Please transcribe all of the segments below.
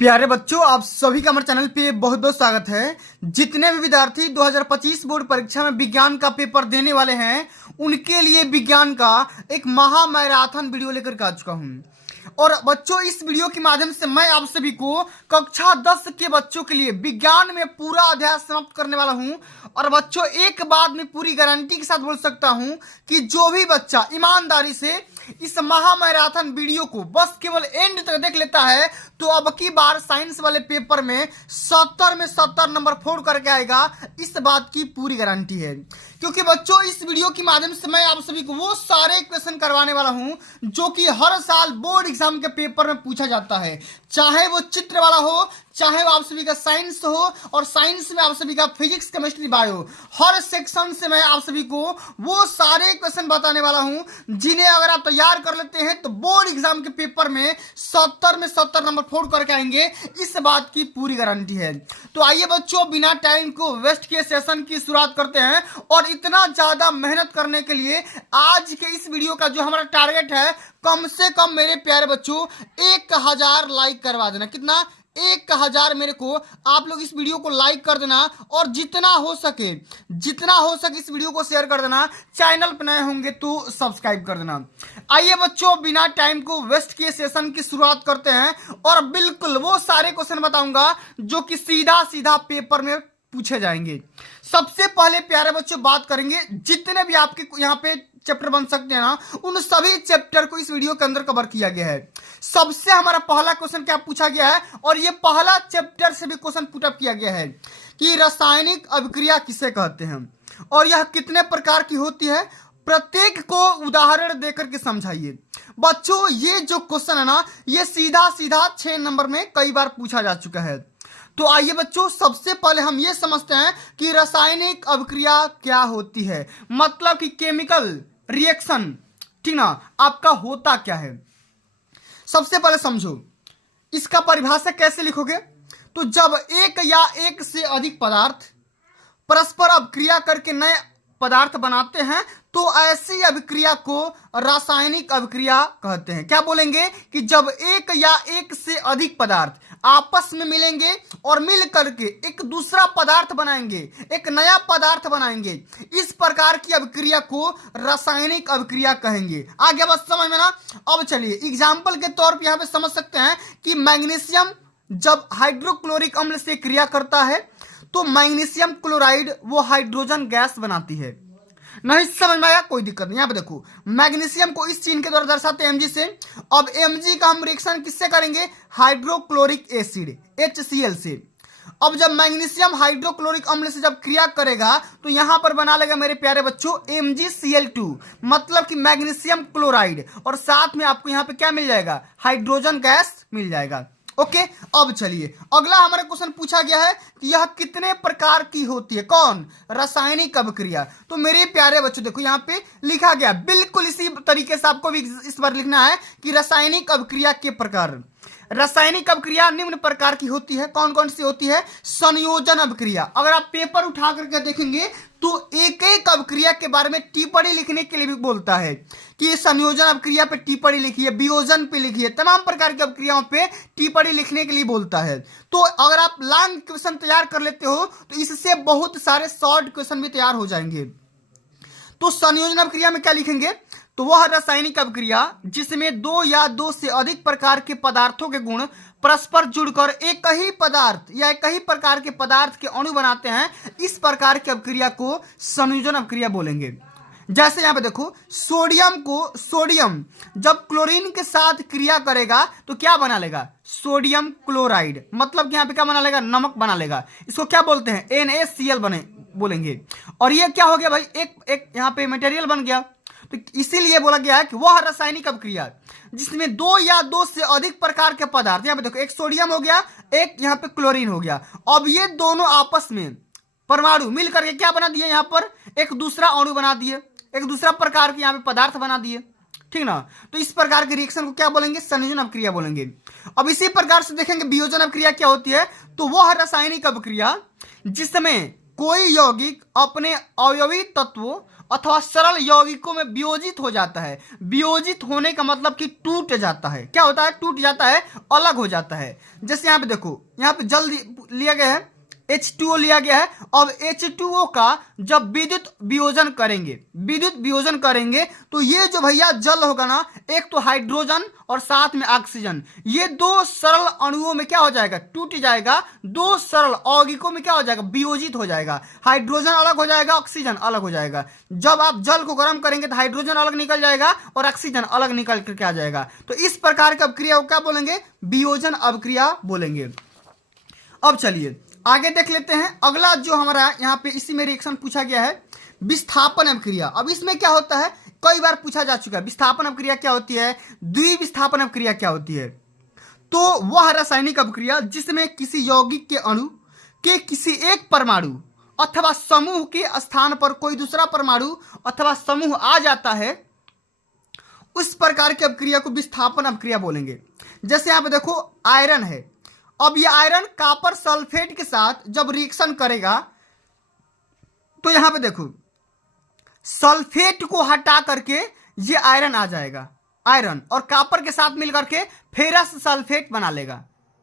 प्यारे बच्चों, आप सभी का हमारे चैनल पे बहुत बहुत स्वागत है। जितने भी विद्यार्थी 2025 बोर्ड परीक्षा में विज्ञान का पेपर देने वाले हैं, उनके लिए विज्ञान का एक महा मैराथन वीडियो लेकर के आ चुका हूं। और बच्चों, इस वीडियो के माध्यम से मैं आप सभी को कक्षा 10 के बच्चों के लिए विज्ञान में पूरा अध्याय समाप्त करने वाला हूं। और बच्चों, एक बात मैं पूरी गारंटी के साथ बोल सकता हूं कि जो भी बच्चा ईमानदारी से इस महा मैराथन वीडियो को बस केवल एंड तक देख लेता है, तो अब की बार साइंस वाले पेपर में 70 में 70 नंबर फोड़ करके आएगा। इस बात की पूरी गारंटी है, क्योंकि बच्चों इस वीडियो के माध्यम से मैं आप सभी को वो सारे क्वेश्चन करवाने वाला हूं जो कि हर साल बोर्ड एग्जाम के पेपर में पूछा जाता है, चाहे वो चित्र वाला हो, चाहे वो आप सभी का साइंस हो, और साइंस में आप सभी का फिजिक्स, केमिस्ट्री, बायो, हर सेक्शन से मैं आप सभी को वो सारे क्वेश्चन बताने वाला हूं जिन्हें अगर आप तैयार कर लेते हैं तो बोर्ड एग्जाम के पेपर में 70 में 70 नंबर फोड़ करके आएंगे। इस बात की पूरी गारंटी है। तो आइए बच्चों, बिना टाइम को वेस्ट किए सेशन की शुरुआत करते हैं। और इतना ज्यादा मेहनत करने के लिए आज के इस वीडियो का जो हमारा टारगेट है, कम से कम मेरे प्यारे बच्चों 1000 लाइक करवा देना। कितना? 1000 मेरे को आप लोग इस वीडियो को लाइक कर देना, और जितना हो सके इस वीडियो को शेयर कर देना। चैनल पर नए होंगे तो सब्सक्राइब कर देना। आइए बच्चों, बिना टाइम को वेस्ट किए सेशन की शुरुआत करते हैं। और बिल्कुल वो सारे क्वेश्चन बताऊंगा जो कि सीधा सीधा पेपर में पूछे जाएंगे। सबसे पहले प्यारे बच्चों बात करेंगे, जितने भी आपके यहाँ पे चैप्टर बन सकते हैं ना, उन सभी चैप्टर को इस वीडियो के अंदर कवर किया गया है। सबसे हमारा पहला क्वेश्चन क्या पूछा गया है, और ये पहला चैप्टर से भी क्वेश्चन पुटअप किया गया है कि रासायनिक अभिक्रिया किसे कहते हैं और यह कितने प्रकार की होती है, प्रत्येक को उदाहरण देकर के समझाइए। बच्चों, ये जो क्वेश्चन है ना, ये सीधा सीधा 6 नंबर में कई बार पूछा जा चुका है। तो आइए बच्चों, सबसे पहले हम ये समझते हैं कि रासायनिक अभिक्रिया क्या होती है, मतलब कि केमिकल रिएक्शन, ठीक ना, आपका होता क्या है। सबसे पहले समझो इसका परिभाषा कैसे लिखोगे। तो जब एक या एक से अधिक पदार्थ परस्पर अभिक्रिया करके नए पदार्थ बनाते हैं, तो ऐसी अभिक्रिया को रासायनिक अभिक्रिया कहते हैं। क्या बोलेंगे कि जब एक या एक से अधिक पदार्थ आपस में मिलेंगे और मिल करके एक दूसरा पदार्थ बनाएंगे, एक नया पदार्थ बनाएंगे, इस प्रकार की अभिक्रिया को रासायनिक अभिक्रिया कहेंगे। आगे बस समझ में ना। अब चलिए एग्जाम्पल के तौर पर यहां पे समझ सकते हैं कि मैग्नीशियम जब हाइड्रोक्लोरिक अम्ल से क्रिया करता है तो मैग्नीशियम क्लोराइड वो हाइड्रोजन गैस बनाती है। नहीं समझ में आया? कोई दिक्कत नहीं। यहां पे देखो, मैग्नीशियम को इस चिन्ह के द्वारा दर्शाते हैं Mg से। अब Mg का हम रिएक्शन किससे करेंगे? हाइड्रोक्लोरिक एसिड HCl से। अब जब मैग्नीशियम हाइड्रोक्लोरिक अम्ल से जब क्रिया करेगा तो यहां पर बना लेगा मेरे प्यारे बच्चों MgCl2, मतलब कि मैग्नीशियम क्लोराइड, और साथ में आपको यहां पे क्या मिल जाएगा? हाइड्रोजन गैस मिल जाएगा। ओके, अब चलिए अगला हमारा क्वेश्चन पूछा गया है कि यह कितने प्रकार की होती है। कौन? रासायनिक अभिक्रिया। तो मेरे प्यारे बच्चों देखो, यहाँ पे लिखा गया बिल्कुल इसी तरीके से आपको भी इस बार लिखना है कि रासायनिक अभिक्रिया के प्रकार। रासायनिक अभिक्रिया निम्न प्रकार की होती है। कौन कौन सी होती है? संयोजन अभिक्रिया। अगर आप पेपर उठा करके देखेंगे तो एक एक अभिक्रिया के बारे में टिप्पणी लिखने के लिए भी बोलता है कि संयोजन अभिक्रिया पे टिप्पणी लिखिए, वियोजन पे लिखिए, तमाम प्रकार की अभिक्रियाओं पे टिप्पणी लिखने के लिए बोलता है। तो अगर आप लॉन्ग क्वेश्चन तैयार कर लेते हो तो इससे बहुत सारे शॉर्ट क्वेश्चन भी तैयार हो जाएंगे। तो संयोजन अभिक्रिया में क्या लिखेंगे? तो वह रासायनिक अभिक्रिया जिसमें दो या दो से अधिक प्रकार के पदार्थों के गुण परस्पर जुड़कर एक ही पदार्थ या एक ही प्रकार के पदार्थ के अणु बनाते हैं, इस प्रकार की अभिक्रिया को संयोजन अभिक्रिया बोलेंगे। जैसे यहां पे देखो, सोडियम जब क्लोरीन के साथ क्रिया करेगा तो क्या बना लेगा? सोडियम क्लोराइड, मतलब कि यहां पे क्या बना लेगा? नमक बना लेगा। इसको क्या बोलते हैं? NaCl बोलेंगे। और ये क्या हो गया भाई? एक यहां पे मटेरियल बन गया। तो इसीलिए बोला गया है कि वह रासायनिक अभिक्रिया जिसमें दो या दो से अधिक प्रकार के पदार्थ, यहां पे देखो एक सोडियम हो गया, एक यहां पे क्लोरीन हो गया, अब ये दोनों आपस में परमाणु मिल करके क्या बना दिए? यहां पर एक दूसरा अणु बना दिए, एक दूसरा प्रकार के यहां पे पदार्थ बना दिए, ठीक ना। तो इस प्रकार के रिएक्शन को क्या बोलेंगे? संयोजन अभिक्रिया बोलेंगे। अब इसी प्रकार से देखेंगे वियोजन अभिक्रिया क्या होती है। तो वह रासायनिक अभिक्रिया जिसमें कोई यौगिक अपने अवयवी तत्वों अथवा सरल यौगिकों में वियोजित हो जाता है। वियोजित होने का मतलब कि टूट जाता है। क्या होता है? टूट जाता है, अलग हो जाता है। जैसे यहाँ पे देखो, यहाँ पे जल लिया गया है, H2O लिया गया है। अब H2O का जब विद्युत वियोजन करेंगे तो ये जो भैया जल होगा ना, एक तो हाइड्रोजन और साथ में ऑक्सीजन, ये दो सरल अणुओं में क्या हो जाएगा? टूट जाएगा। दो सरल यौगिकों में क्या हो जाएगा? वियोजित हो जाएगा। हाइड्रोजन अलग हो जाएगा, ऑक्सीजन अलग हो जाएगा। जब आप जल को गर्म करेंगे तो हाइड्रोजन अलग निकल जाएगा और ऑक्सीजन अलग निकल करके आ जाएगा। तो इस प्रकार की अभिक्रिया को क्या बोलेंगे? वियोजन अभिक्रिया बोलेंगे। अब चलिए आगे देख लेते हैं। अगला जो हमारा यहाँ पे इसी में रिएक्शन पूछा गया है, विस्थापन अभिक्रिया। अब इसमें क्या होता है? कई बार पूछा जा चुका है, विस्थापन अभिक्रिया क्या होती है, द्विविस्थापन अभिक्रिया क्या होती है। तो वह रासायनिक अभिक्रिया जिसमें किसी यौगिक के अणु के किसी एक परमाणु अथवा समूह के स्थान पर कोई दूसरा परमाणु अथवा समूह आ जाता है, उस प्रकार की अभिक्रिया को विस्थापन अभिक्रिया बोलेंगे। जैसे यहाँ पे देखो आयरन है। अब ये आयरन कॉपर सल्फेट के साथ जब रिएक्शन करेगा तो यहां पे देखो सल्फेट को हटा करके ये आयरन आ जाएगा। आयरन और कॉपर के साथ मिलकर के फेरस सल्फेट बना लेगा।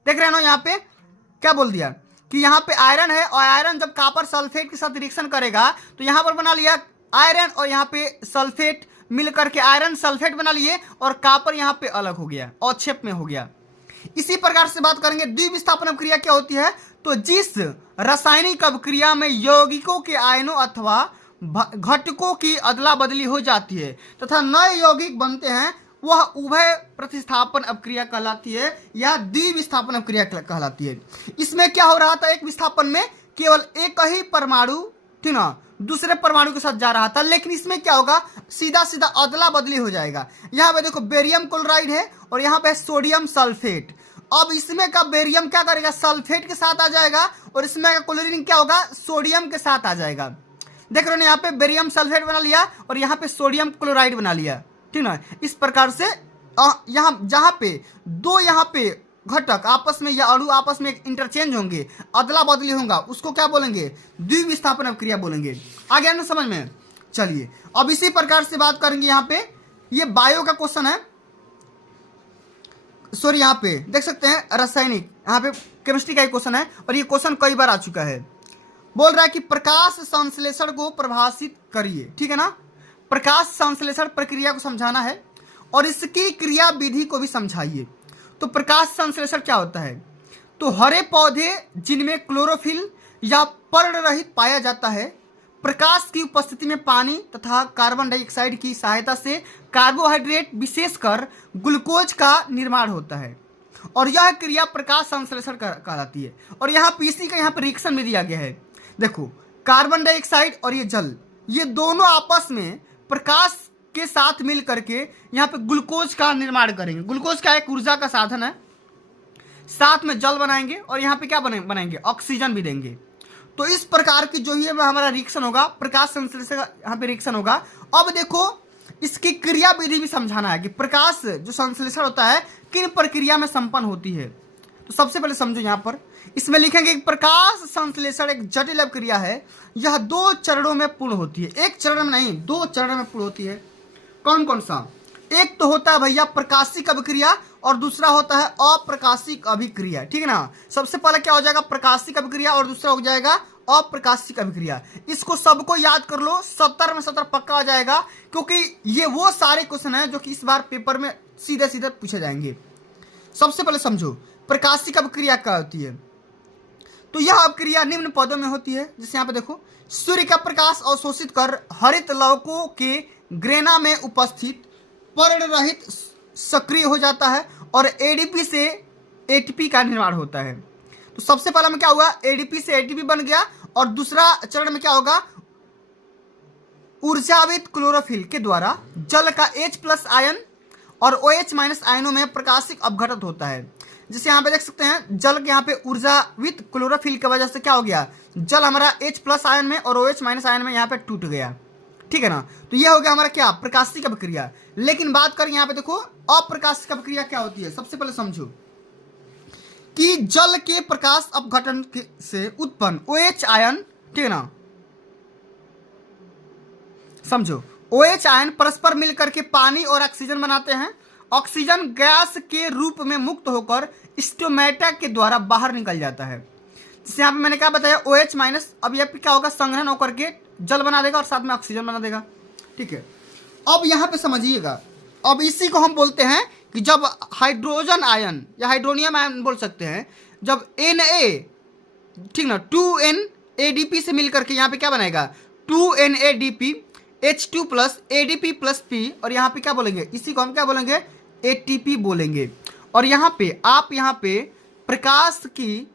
देख रहे हो ना, यहाँ पे क्या बोल दिया कि यहाँ पे आयरन है और आयरन जब कॉपर सल्फेट के साथ रिएक्शन करेगा तो यहां पर बना लिया आयरन और यहाँ पे सल्फेट मिलकर के आयरन सल्फेट बना लिए और कॉपर यहाँ पे अलग हो गया, अवक्षेप में हो गया। इसी प्रकार से बात करेंगे द्विविस्थापन अभिक्रिया क्या होती है। तो जिस रासायनिक अभिक्रिया में यौगिकों के आयनों अथवा घटकों की अदला बदली हो जाती है तथा नए यौगिक बनते हैं, वह उभय प्रतिस्थापन अभिक्रिया कहलाती है या द्विविस्थापन अभिक्रिया कहलाती है। इसमें क्या हो रहा था? एक विस्थापन में केवल एक ही परमाणु, ठीक ना, दूसरे परमाणु के साथ जा रहा था, लेकिन इसमें क्या होगा? सीधा सीधा अदला बदली हो जाएगा। यहाँ पे देखो बेरियम क्लोराइड है और यहाँ पे सोडियम सल्फेट। अब इसमें का बेरियम क्या करेगा? सल्फेट के साथ आ जाएगा और इसमें का क्लोरीन क्या होगा? सोडियम के साथ आ जाएगा। देख रहे हो ना, यहाँ पे बेरियम सल्फेट बना लिया और यहाँ पे सोडियम क्लोराइड बना लिया, ठीक ना। इस प्रकार से यहाँ जहाँ पे दो यहाँ पे घटक आपस में या अणु आपस में इंटरचेंज होंगे, अदला बदली होगा, उसको क्या बोलेंगे? द्विविस्थापन अभिक्रिया बोलेंगे। आ गया ना समझ में? चलिए अब इसी प्रकार से बात करेंगे। यहाँ पे ये बायो का क्वेश्चन है, सॉरी यहाँ पे देख सकते हैं रासायनिक, यहाँ पे केमिस्ट्री का एक क्वेश्चन है और ये क्वेश्चन कई बार आ चुका है। बोल रहा है कि प्रकाश संश्लेषण को परिभाषित करिए, ठीक है ना। प्रकाश संश्लेषण प्रक्रिया को समझाना है और इसकी क्रिया विधि को भी समझाइए। तो प्रकाश संश्लेषण क्या होता है? तो हरे पौधे जिनमें क्लोरोफिल या पर्ण रहित पाया जाता है, प्रकाश की उपस्थिति में पानी तथा कार्बन डाइऑक्साइड की सहायता से कार्बोहाइड्रेट विशेषकर ग्लूकोज का निर्माण होता है और यह क्रिया प्रकाश संश्लेषण कहलाती है। और यहाँ पीसी का यहाँ पर रिएक्शन में दिया गया है। देखो कार्बन डाइऑक्साइड और ये जल, ये दोनों आपस में प्रकाश के साथ मिल करके यहाँ पे ग्लूकोज का निर्माण करेंगे। ग्लूकोज का एक ऊर्जा का साधन है, साथ में जल बनाएंगे और यहाँ पे क्या बनाएंगे? ऑक्सीजन भी देंगे। तो इस प्रकार की जो ये हमारा रिएक्शन होगा, प्रकाश संश्लेषण यहाँ पे रिएक्शन होगा। अब देखो इसकी क्रिया विधि भी समझाना है कि प्रकाश जो संश्लेषण होता है किन प्रक्रिया में संपन्न होती है। तो सबसे पहले समझो, यहाँ पर इसमें लिखेंगे कि प्रकाश संश्लेषण एक जटिल अभिक्रिया है। यह दो चरणों में पूर्ण होती है, एक चरण में नहीं, दो चरण में पूर्ण होती है। कौन कौन सा? एक तो होता है भैया प्रकाशिक अभिक्रिया और दूसरा होता है अप्रकाशिक अभिक्रिया, ठीक है ना। सबसे पहले क्या हो जाएगा? प्रकाशिक अभिक्रिया और दूसरा हो जाएगा अप्रकाशिक अभिक्रिया। इसको सबको याद कर लो, 70 में 70 पक्का आ जाएगा, क्योंकि ये वो सारे क्वेश्चन हैं जो कि इस बार पेपर में सीधे सीधे पूछे जाएंगे। सबसे पहले समझो प्रकाशिक अभिक्रिया क्या होती है। तो यह अभिक्रिया निम्न पदों में होती है। जैसे यहाँ पे देखो, सूर्य का प्रकाश अवशोषित कर हरित लवकों के ग्रेना में उपस्थित पर्ण रहित सक्रिय हो जाता है और एडीपी से एटीपी का निर्माण होता है। तो सबसे पहला में क्या हुआ? एडीपी से एटीपी बन गया और दूसरा चरण में क्या होगा? ऊर्जावित क्लोरोफिल के द्वारा जल का H+ आयन और OH- आयनों में प्रकाशिक अपघटित होता है। जैसे यहाँ पे देख सकते हैं, जल के यहाँ पे ऊर्जावित क्लोरोफिल की वजह से क्या हो गया? जल हमारा H+ आयन में और OH- आयन में यहाँ पे टूट गया, ठीक है ना। तो यह हो गया हमारा क्या? प्रकाशिक अभिक्रिया। लेकिन बात करें यहाँ पे देखो अप्रकाशिक अभिक्रिया क्या होती है। सबसे पहले समझो कि जल के प्रकाश अपघटन से उत्पन्न OH आयन, ठीक है ना, समझो, OH आयन परस्पर मिलकर के पानी और ऑक्सीजन बनाते हैं। ऑक्सीजन गैस के रूप में मुक्त होकर स्टोमेटा के द्वारा बाहर निकल जाता है। जैसे यहाँ पे मैंने क्या बताया, OH माइनस, अब यह क्या होगा, संग्रहण होकर के जल बना देगा और साथ में ऑक्सीजन बना देगा। ठीक है, अब यहाँ पे समझिएगा, अब इसी को हम बोलते हैं कि जब हाइड्रोजन आयन या हाइड्रोनियम आयन बोल सकते हैं, जब Na, ठीक ना, 2NADP से मिलकर के यहाँ पे क्या बनाएगा, 2NADP H2 plus ADP plus P, और यहाँ पे क्या बोलेंगे, इसी को हम क्या बोलेंगे, ATP बोलेंगे। और यहाँ पे आप यहाँ पे प्रकाश की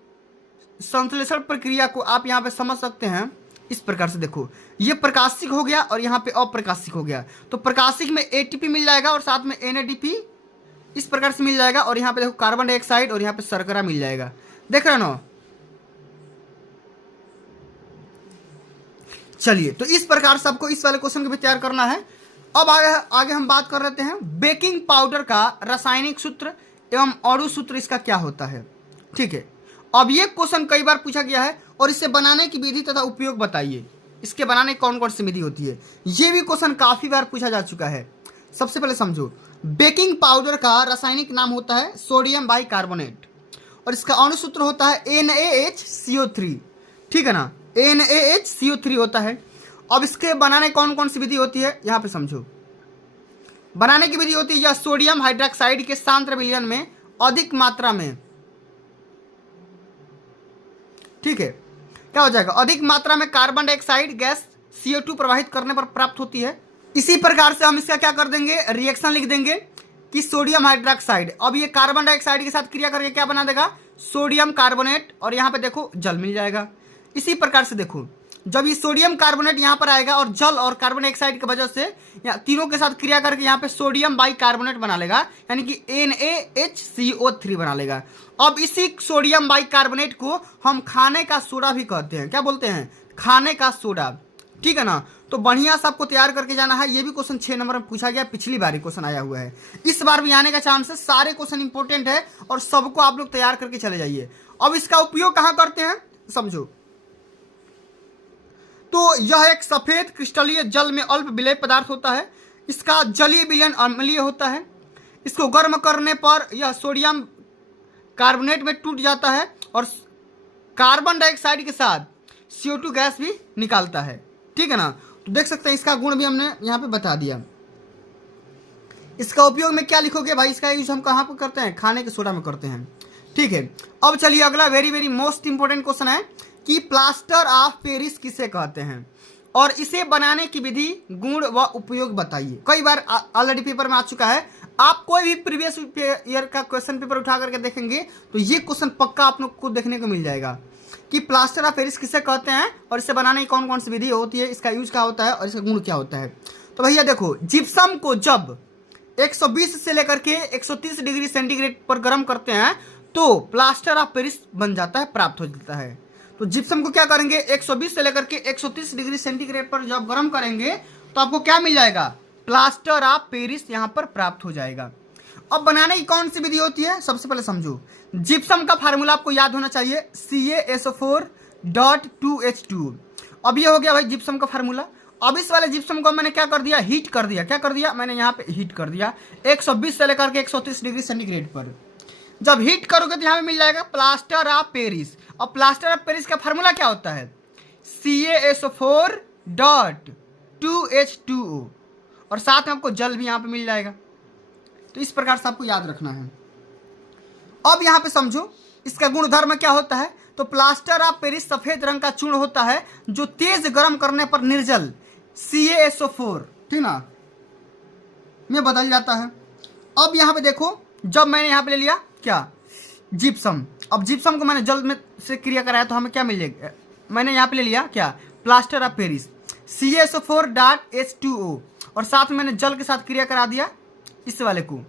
संश्लेषण प्रक्रिया को आप यहाँ पे समझ सकते हैं इस प्रकार से। देखो, ये प्रकाशिक हो गया और यहाँ पे अप्रकाशिक हो गया, तो प्रकाशिक में ATP मिल जाएगा और साथ में NADP इस प्रकार से मिल जाएगा, और यहाँ पे देखो कार्बन डाइऑक्साइड और यहाँ पे शर्करा मिल जाएगा। देख रहे हो ना। चलिए, तो इस प्रकार से आपको इस वाले क्वेश्चन को भी तैयार करना है। अब आगे हम बात कर लेते हैं बेकिंग पाउडर का रासायनिक सूत्र एवं अणु सूत्र इसका क्या होता है। ठीक है, अब ये क्वेश्चन कई बार पूछा गया है, और इसे बनाने की विधि तथा उपयोग बताइए, इसके बनाने की कौन कौन सी विधि होती है, ये भी क्वेश्चन काफी बार पूछा जा चुका है। सबसे पहले समझो, बेकिंग पाउडर का रासायनिक नाम होता है सोडियम बाइकार्बोनेट, और इसका अणु सूत्र होता है NaHCO3। ठीक है ना, NaHCO3 होता है। अब इसके बनाने कौन कौन सी विधि होती है, यहाँ पे समझो। बनाने की विधि होती है, यह सोडियम हाइड्रोक्साइड के सांद्र विलयन में अधिक मात्रा में, ठीक है, क्या हो जाएगा, अधिक मात्रा में कार्बन डाइऑक्साइड गैस CO2 प्रवाहित करने पर प्राप्त होती है। इसी प्रकार से हम इसका क्या कर देंगे, रिएक्शन लिख देंगे कि सोडियम हाइड्रोक्साइड, अब ये कार्बन डाइऑक्साइड के साथ क्रिया करके क्या बना देगा, सोडियम कार्बोनेट, और यहाँ पे देखो जल मिल जाएगा। इसी प्रकार से देखो, जब ये सोडियम कार्बोनेट यहाँ पर आएगा और जल और कार्बन डाइऑक्साइड की वजह से तीनों के साथ क्रिया करके यहाँ पे सोडियम बाइकार्बोनेट बना लेगा, यानी कि NaHCO3 बना लेगा। अब इसी सोडियम बाइकार्बोनेट को हम खाने का सोडा भी कहते हैं। क्या बोलते हैं, खाने का सोडा। ठीक है ना, तो बढ़िया से आपको तैयार करके जाना है। ये भी क्वेश्चन 6 नंबर में पूछा गया, पिछली बार ही क्वेश्चन आया हुआ है, इस बार भी आने का चांस है। सारे क्वेश्चन इंपॉर्टेंट है और सबको आप लोग तैयार करके चले जाइए। अब इसका उपयोग कहाँ करते हैं समझो, तो यह एक सफेद क्रिस्टलीय जल में अल्प विलेय पदार्थ होता है। इसका जलीय विलयन अम्लीय होता है। इसको गर्म करने पर यह सोडियम कार्बोनेट में टूट जाता है और कार्बन डाइऑक्साइड के साथ CO2 गैस भी निकालता है। ठीक है ना, तो देख सकते हैं इसका गुण भी हमने यहाँ पे बता दिया। इसका उपयोग में क्या लिखोगे भाई, इसका यूज हम कहाँ पर करते हैं, खाने के सोडा में करते हैं। ठीक है, अब चलिए अगला very very most important question है कि प्लास्टर ऑफ पेरिस किसे कहते हैं, और इसे बनाने की विधि, गुण व उपयोग बताइए। कई बार ऑलरेडी पेपर में आ चुका है। आप कोई भी प्रीवियस ईयर का क्वेश्चन पेपर उठा करके देखेंगे तो ये क्वेश्चन पक्का आप लोग को देखने को मिल जाएगा कि प्लास्टर ऑफ पेरिस किसे कहते हैं और इसे बनाने की कौन कौन सी विधि होती है, इसका यूज क्या होता है और इसका गुण क्या होता है। तो भैया देखो, जिप्सम को जब 120 से लेकर के 130 डिग्री सेंटीग्रेड पर गर्म करते हैं तो प्लास्टर ऑफ पेरिस बन जाता है, प्राप्त हो जाता है। तो जिप्सम को क्या करेंगे, 120 से लेकर के 130 डिग्री सेंटीग्रेड पर जब गर्म करेंगे तो आपको क्या मिल जाएगा, प्लास्टर ऑफ पेरिस यहाँ पर प्राप्त हो जाएगा। अब बनाने की कौन सी विधि होती है, सबसे पहले समझो। जिप्सम का फार्मूला आपको याद होना चाहिए, CaSO4.2H2। अब ये हो गया भाई जिप्सम का फार्मूला। अब इस वाले जिप्सम को मैंने क्या कर दिया, हीट कर दिया। क्या कर दिया मैंने, यहाँ पे हीट कर दिया 120 से लेकर के 130 डिग्री सेंटीग्रेड पर। जब हीट करोगे तो यहाँ पे मिल जाएगा प्लास्टर ऑफ पेरिस। और प्लास्टर ऑफ पेरिस का फार्मूला क्या होता है, CaSO4.2H2O, और साथ में आपको जल भी यहाँ पे मिल जाएगा। तो इस प्रकार से आपको याद रखना है। अब यहाँ पे समझो इसका गुणधर्म क्या होता है। तो प्लास्टर ऑफ पेरिस सफेद रंग का चूर्ण होता है जो तेज गर्म करने पर निर्जल CaSO4, ठीक ना, में बदल जाता है। अब यहाँ पे देखो, जब मैंने यहाँ पे ले लिया क्या, जिप्सम। अब जिप्सम को मैंने जल में से क्रिया कराया तो हमें क्या मिलेगा, मैंने यहाँ पे ले लिया क्या, प्लास्टर ऑफ पेरिस CaSO4.H2O, और साथ में मैंने जल के साथ क्रिया करा दिया इस वाले को।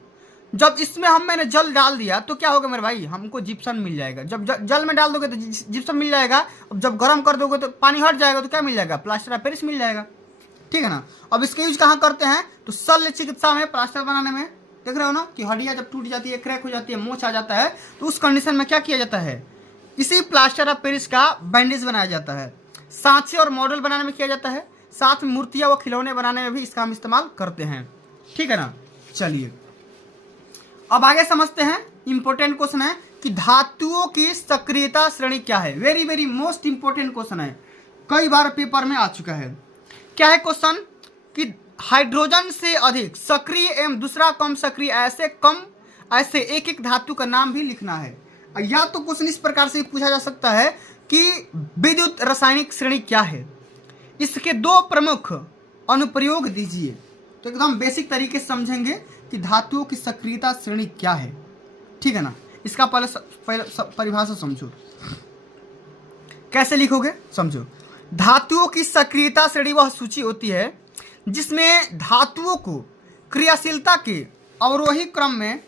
जब इसमें मैंने जल डाल दिया तो क्या होगा मेरे भाई, हमको जिप्सम मिल जाएगा। जब जल में डाल दोगे तो जिप्सम मिल जाएगा। अब जब गर्म कर दोगे तो पानी हट जाएगा तो क्या मिल जाएगा, प्लास्टर ऑफ पेरिस मिल जाएगा। ठीक है ना। अब इसका यूज कहाँ करते हैं, तो शल्य चिकित्सा में प्लास्टर बनाने में। देख रहे हो ना कि हड्डियां जब टूट जाती है, क्रैक हो जाती है, मोच आ जाता है, तो उस कंडीशन में क्या किया जाता है, इसी प्लास्टर ऑफ पेरिस का बैंडेज बनाया जाता है। सांचे और मॉडल बनाने में किया जाता है। साथ में मूर्तियां व खिलौने बनाने में भी इसका हम इस्तेमाल करते हैं। ठीक है ना। चलिए अब आगे समझते हैं। इंपॉर्टेंट क्वेश्चन है कि धातुओं की सक्रियता श्रेणी क्या है। Very very most important question है, कई बार पेपर में आ चुका है। क्या है क्वेश्चन कि हाइड्रोजन से अधिक सक्रिय एवं दूसरा कम सक्रिय ऐसे एक एक धातु का नाम भी लिखना है। या तो क्वेश्चन इस प्रकार से पूछा जा सकता है कि विद्युत रासायनिक श्रेणी क्या है, इसके दो प्रमुख अनुप्रयोग दीजिए। तो एकदम बेसिक तरीके से समझेंगे कि धातुओं की सक्रियता श्रेणी क्या है। ठीक है ना। इसका पहले परिभाषा समझो, कैसे लिखोगे समझो। धातुओं की सक्रियता श्रेणी वह सूची होती है जिसमें धातुओं को क्रियाशीलता के अवरोही क्रम में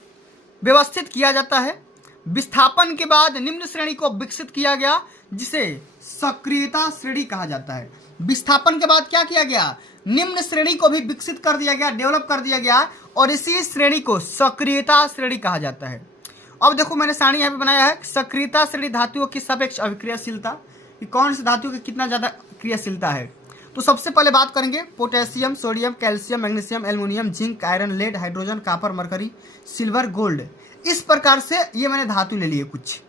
व्यवस्थित किया जाता है। विस्थापन के बाद निम्न श्रेणी को विकसित किया गया जिसे सक्रियता श्रेणी कहा जाता है। विस्थापन के बाद क्या किया गया, निम्न श्रेणी को भी विकसित कर दिया गया, डेवलप कर दिया गया, और इसी श्रेणी को सक्रियता श्रेणी कहा जाता है। अब देखो मैंने सारणी यहाँ पे बनाया है, सक्रियता श्रेणी धातुओं की सापेक्ष अभिक्रियाशीलता, कि कौन सी धातु की कितना ज्यादा क्रियाशीलता है। तो सबसे पहले बात करेंगे potassium, sodium, calcium, magnesium, aluminium, zinc, iron, lead, hydrogen, copper, mercury, silver, gold. इस प्रकार से ये मैंने धातु ले लिए कुछ।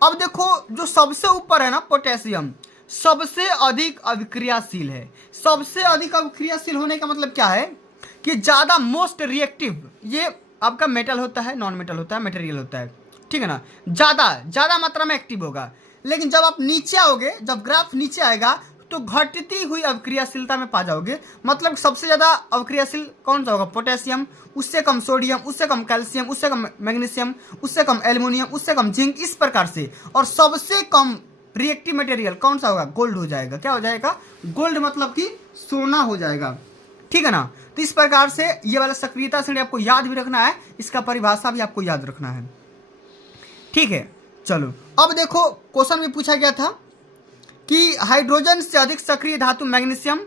अब देखो जो सबसे ऊपर है ना पोटेशियम, सबसे अधिक अभिक्रियाशील है। सबसे अधिक अभिक्रियाशील होने का मतलब क्या है कि ज्यादा मोस्ट रिएक्टिव, ये आपका मेटल होता है, नॉन मेटल होता है, मटेरियल होता है। ठीक है ना। ज्यादा मात्रा में एक्टिव होगा। लेकिन जब आप नीचे आओगे, जब ग्राफ नीचे आएगा तो घटती हुई अभिक्रियाशीलता में पा जाओगे। मतलब सबसे ज्यादा अभिक्रियाशील कौन सा होगा, पोटेशियम, उससे कम सोडियम, उससे कम कैल्शियम, उससे कम मैग्नीशियम, उससे कम एल्युमिनियम, उससे कम जिंक, इस प्रकार से। और सबसे कम रिएक्टिव मटेरियल कौन सा होगा, गोल्ड हो जाएगा। क्या हो जाएगा, गोल्ड, मतलब कि सोना हो जाएगा। ठीक है ना। तो इस प्रकार से ये वाला सक्रियता श्रेणी आपको याद भी रखना है, इसका परिभाषा भी आपको याद रखना है। ठीक है। चलो अब देखो क्वेश्चन में पूछा गया था कि हाइड्रोजन से अधिक सक्रिय धातु मैग्नीशियम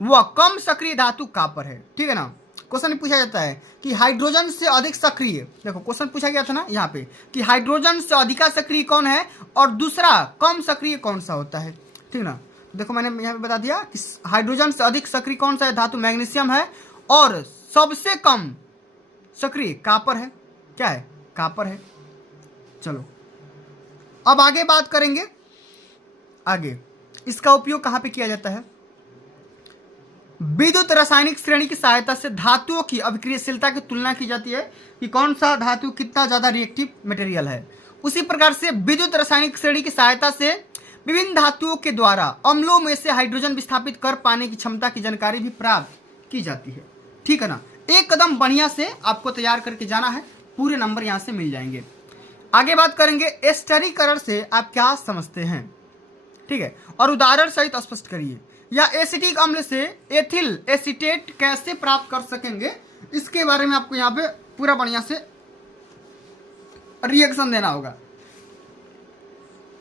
व कम सक्रिय धातु कॉपर है। ठीक है ना। क्वेश्चन में पूछा जाता है कि हाइड्रोजन से अधिक सक्रिय, देखो क्वेश्चन पूछा गया था ना यहाँ पे कि हाइड्रोजन से अधिक सक्रिय कौन है और दूसरा कम सक्रिय कौन सा होता है। ठीक ना। देखो मैंने यहाँ पे बता दिया कि हाइड्रोजन से अधिक सक्रिय कौन सा है, धातु मैग्नीशियम है, और सबसे कम सक्रिय कॉपर है। क्या है, कॉपर है। चलो अब आगे बात करेंगे। आगे इसका उपयोग कहां पे किया जाता है, विद्युत रासायनिक श्रेणी की सहायता से धातुओं की अभिक्रियाशीलता की तुलना की जाती है कि कौन सा धातु कितना ज्यादा रिएक्टिव मटेरियल है। उसी प्रकार से विद्युत रासायनिक श्रेणी की सहायता से विभिन्न धातुओं के द्वारा अम्लों में से हाइड्रोजन विस्थापित कर पाने की क्षमता की जानकारी भी प्राप्त की जाती है। ठीक है ना। एक कदम बढ़िया से आपको तैयार करके जाना है, पूरे नंबर यहां से मिल जाएंगे। आगे बात करेंगे एस्टरीकरण से आप क्या समझते हैं। ठीक है, और उदाहरण सहित स्पष्ट करिए। या एसिटिक अम्ल से एथिल एसीटेट कैसे प्राप्त कर सकेंगे, इसके बारे में आपको यहाँ पे पूरा बढ़िया से रिएक्शन देना होगा।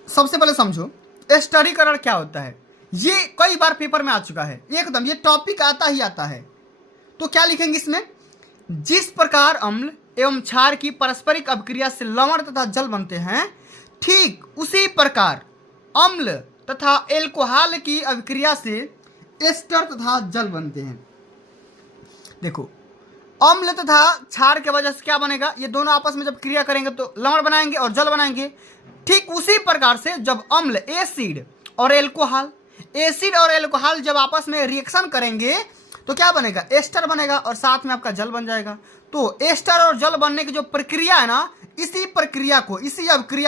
सबसे पहले समझो एस्टरीकरण क्या होता है। ये कई बार पेपर में आ चुका है, एकदम ये टॉपिक आता ही आता है। तो क्या लिखेंगे इसमें, जिस प्रकार अम्ल एवं क्षार की पारस्परिक अभिक्रिया से लवण तथा जल बनते हैं, ठीक उसी प्रकार अम्ल तथा एल्कोहल की अभिक्रिया से एस्टर तथा जल बनते हैं। देखो अम्ल तथा क्षार के वजह से क्या बनेगा, ये दोनों आपस में जब क्रिया करेंगे तो लवण बनाएंगे और जल बनाएंगे। ठीक उसी प्रकार से जब अम्ल एसिड और एल्कोहल जब आपस में रिएक्शन करेंगे तो क्या बनेगा, एस्टर बनेगा और साथ में आपका जल बन जाएगा। तो एस्टर और जल बनने की जो प्रक्रिया है ना, इसी अभिक्रिया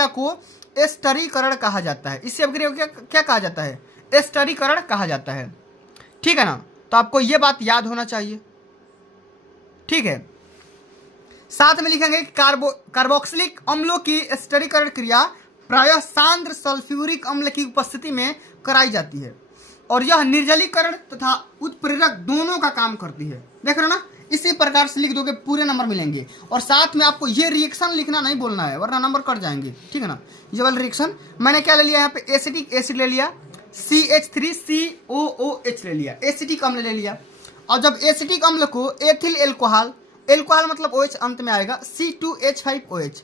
को एस्टरीकरण कहा जाता है। इसी अभिक्रिया को क्या कहा जाता है, एस्टरीकरण कहा जाता है। ठीक है ना। तो आपको यह बात याद होना चाहिए। ठीक है, साथ में लिखेंगे कार्बोक्सिलिक अम्लों की एस्टरीकरण क्रिया प्रायः सांद्र सल्फ्यूरिक अम्ल की उपस्थिति में कराई जाती है और यह निर्जलीकरण तथा उत्प्रेरक दोनों का काम करती है। देख रहे हो ना, इसी प्रकार से लिख दोगे पूरे नंबर मिलेंगे। और साथ में आपको ये रिएक्शन लिखना नहीं बोलना है, वरना नंबर कट जाएंगे। ठीक है ना। ये वाला रिएक्शन मैंने क्या ले लिया, यहाँ पे एसिटिक एसिड ले लिया, CH3COOH ले लिया, एसिटिक अम्ल ले लिया। और जब एसिटिक अम्ल को एथिल एल्कोहल मतलब OH अंत में आएगा, C2H5OH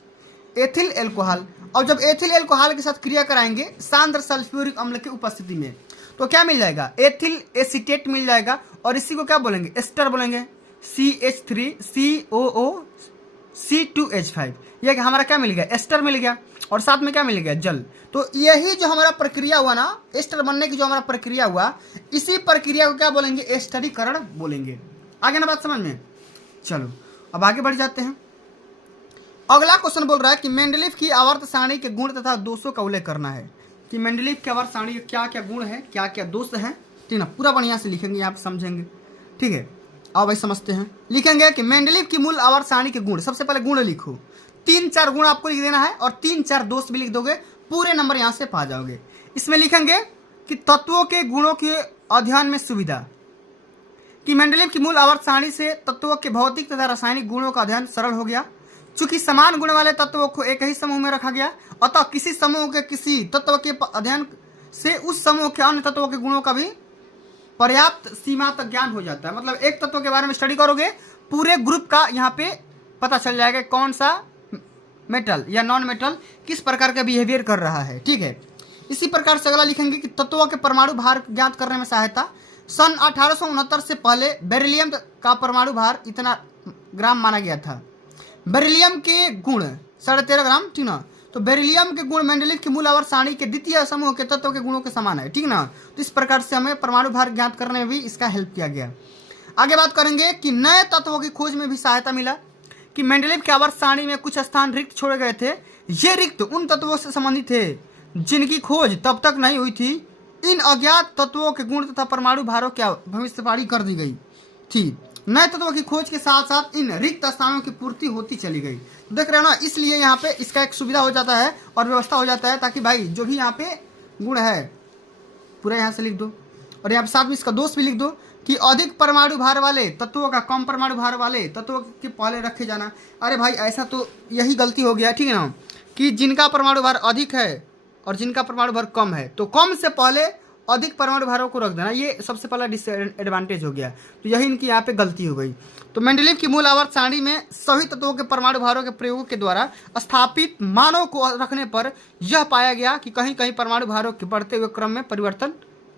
एथिल एल्कोहल, और जब एथिल एल्कोहल के साथ क्रिया कराएंगे सांद्र सल्फ्यूरिक अम्ल की उपस्थिति में, तो क्या मिल जाएगा, एथिल एसीटेट मिल जाएगा। और इसी को क्या बोलेंगे, एस्टर बोलेंगे, CH3COO ये हमारा क्या मिल गया, एस्टर मिल गया। और साथ में क्या मिल गया, जल। तो यही जो हमारा प्रक्रिया हुआ ना, एस्टर बनने की जो हमारा प्रक्रिया हुआ, इसी प्रक्रिया को क्या बोलेंगे, एस्टरीकरण बोलेंगे। आगे ना बात समझ में। चलो अब आगे बढ़ जाते हैं। अगला क्वेश्चन बोल रहा है कि मेंडलीफ की आवर्त सारणी के गुण तथा दोषों का उल्लेख करना है। कि मेंडलीफ की आवर्त सारणी के क्या क्या गुण है, क्या क्या दोष है, ठीक ना, पूरा बढ़िया से लिखेंगे, आप समझेंगे। ठीक है, अब भाई समझते हैं। लिखेंगे कि मेंडलीफ की मूल आवर्त सारणी के गुण, सबसे पहले गुण लिखो, 3-4 गुण आपको लिख देना है और 3-4 दोष भी लिख दोगे, पूरे नंबर यहाँ से पा जाओगे। इसमें लिखेंगे कि तत्वों के गुणों के अध्ययन में सुविधा, कि मेंडलीफ की मूल आवर्त सारणी से तत्वों के भौतिक तथा रासायनिक गुणों का अध्ययन सरल हो गया। चूंकि समान गुण वाले तत्वों को एक ही समूह में रखा गया, अतः किसी समूह के किसी तत्व के अध्ययन से उस समूह के अन्य तत्वों के गुणों का भी पर्याप्त सीमा तक ज्ञान हो जाता है। मतलब एक तत्व के बारे में स्टडी करोगे, पूरे ग्रुप का यहाँ पे पता चल जाएगा कौन सा मेटल या नॉन मेटल किस प्रकार का बिहेवियर कर रहा है। ठीक है, इसी प्रकार से अगला लिखेंगे कि तत्वों के परमाणु भार ज्ञात करने में सहायता। सन 1869 से पहले बेरिलियम का परमाणु भार इतना ग्राम माना गया था। बेरिलियम के गुण 13.5 ग्राम, ठीक ना। तो बेरिलियम के गुण मेंडलीफ की मूल आवर्त सारणी के द्वितीय समूह के तत्व के गुणों के समान है, ठीक ना। तो इस प्रकार से हमें परमाणु भार ज्ञात करने में भी इसका हेल्प किया गया। आगे बात करेंगे कि नए तत्वों की खोज में भी सहायता मिला, कि मेंडलीफ की आवर्त सारणी में कुछ स्थान रिक्त छोड़े गए थे। ये रिक्त उन तत्वों से संबंधित थे जिनकी खोज तब तक नहीं हुई थी। इन अज्ञात तत्वों के गुण तथा परमाणु भारों की भविष्यवाणी कर दी गई थी। नए तत्वों की खोज के साथ साथ इन रिक्त स्थानों की पूर्ति होती चली गई। देख रहे हो ना, इसलिए यहाँ पे इसका एक सुविधा हो जाता है और व्यवस्था हो जाता है, ताकि भाई जो भी यहाँ पे गुण है पूरा यहाँ से लिख दो, और यहाँ पे साथ में इसका दोष भी लिख दो कि अधिक परमाणु भार वाले तत्वों का कम परमाणु भार वाले तत्वों के पहले रखे जाना। अरे भाई ऐसा तो यही गलती हो गया, ठीक है ना, कि जिनका परमाणु भार अधिक है और जिनका परमाणु भार कम है, तो कम से पहले अधिक परमाणु भारों को रख देना, ये सबसे पहला डिसएडवांटेज हो गया। तो यही इनकी यहाँ पे गलती हो गई। तो मेंडलीफ की मूल आवर्त सारणी में सभी तत्वों के परमाणु भारों के प्रयोग के द्वारा स्थापित मानों को रखने पर यह पाया गया कि कहीं कहीं परमाणु भारों के बढ़ते हुए क्रम में परिवर्तन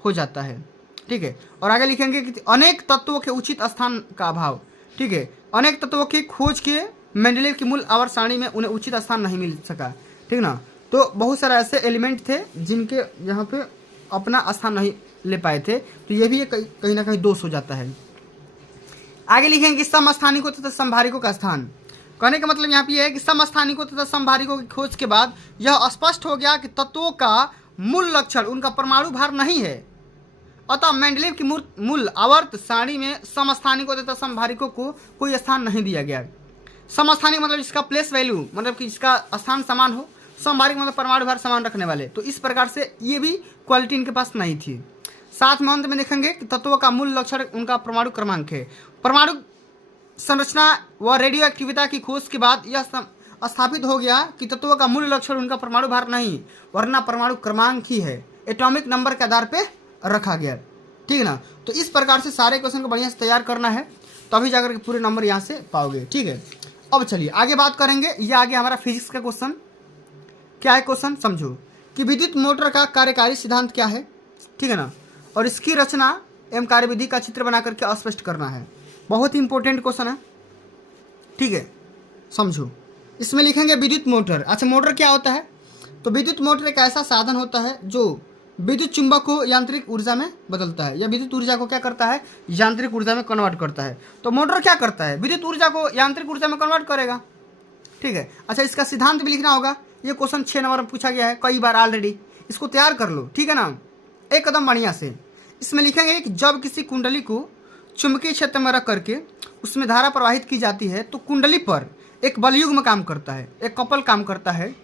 हो जाता है। ठीक है, और आगे लिखेंगे कि अनेक तत्वों के उचित स्थान का अभाव। ठीक है, अनेक तत्वों की खोज के मेंडलीफ की मूल आवर्त सारणी में उन्हें उचित स्थान नहीं मिल सका, ठीक ना। तो बहुत सारे ऐसे एलिमेंट थे जिनके यहाँ पे अपना स्थान नहीं ले पाए थे, तो ये भी कहीं ना कहीं दोष हो जाता है। आगे लिखेंगे कि समस्थानिकों तथा संभारिकों का स्थान। कहने का मतलब यहाँ पे है कि समस्थानिकों तथा संभारिकों की खोज के बाद यह स्पष्ट हो गया कि तत्वों का मूल लक्षण उनका परमाणु भार नहीं है। अतः मेंडलीफ की मूल आवर्त सारणी में समस्थानिकों तथा संभारिकों को कोई स्थान नहीं दिया गया। समस्थानिक मतलब इसका प्लेस वैल्यू, मतलब कि इसका स्थान समान हो। संभारिक मतलब परमाणु भार समान रखने वाले। तो इस प्रकार से ये भी क्वालिटी इनके पास नहीं थी। साथ में अंत में देखेंगे कि तत्वों का मूल लक्षण उनका परमाणु क्रमांक है। परमाणु संरचना व रेडियो एक्टिविटी की खोज के बाद यह स्थापित हो गया कि तत्वों का मूल लक्षण उनका परमाणु भार नहीं वरना परमाणु क्रमांक ही है, एटॉमिक नंबर के आधार पर रखा गया। ठीक है ना। तो इस प्रकार से सारे क्वेश्चन को बढ़िया से तैयार करना है, तभी जाकर के पूरे नंबर यहाँ से पाओगे। ठीक है, अब चलिए आगे बात करेंगे। ये आगे हमारा फिजिक्स का क्वेश्चन क्या है, क्वेश्चन समझो कि विद्युत मोटर का कार्यकारी सिद्धांत क्या है, ठीक है ना, और इसकी रचना एवं कार्यविधि का चित्र बना करके स्पष्ट करना है। बहुत ही इंपॉर्टेंट क्वेश्चन है, ठीक है, समझो। इसमें लिखेंगे विद्युत मोटर। अच्छा, मोटर क्या होता है? तो विद्युत मोटर एक ऐसा साधन होता है जो विद्युत चुंबक को यांत्रिक ऊर्जा में बदलता है, या विद्युत ऊर्जा को क्या करता है, यांत्रिक ऊर्जा में कन्वर्ट करता है। तो मोटर क्या करता है, विद्युत ऊर्जा को यांत्रिक ऊर्जा में कन्वर्ट करेगा। ठीक है, अच्छा, इसका सिद्धांत भी लिखना होगा। ये क्वेश्चन 6 नंबर में पूछा गया है कई बार ऑलरेडी, इसको तैयार कर लो, ठीक है ना, एक कदम बढ़िया से। इसमें लिखेंगे कि जब किसी कुंडली को चुंबकीय क्षेत्र में रख करके उसमें धारा प्रवाहित की जाती है, तो कुंडली पर एक बलयुग्म काम करता है, एक कपल काम करता है,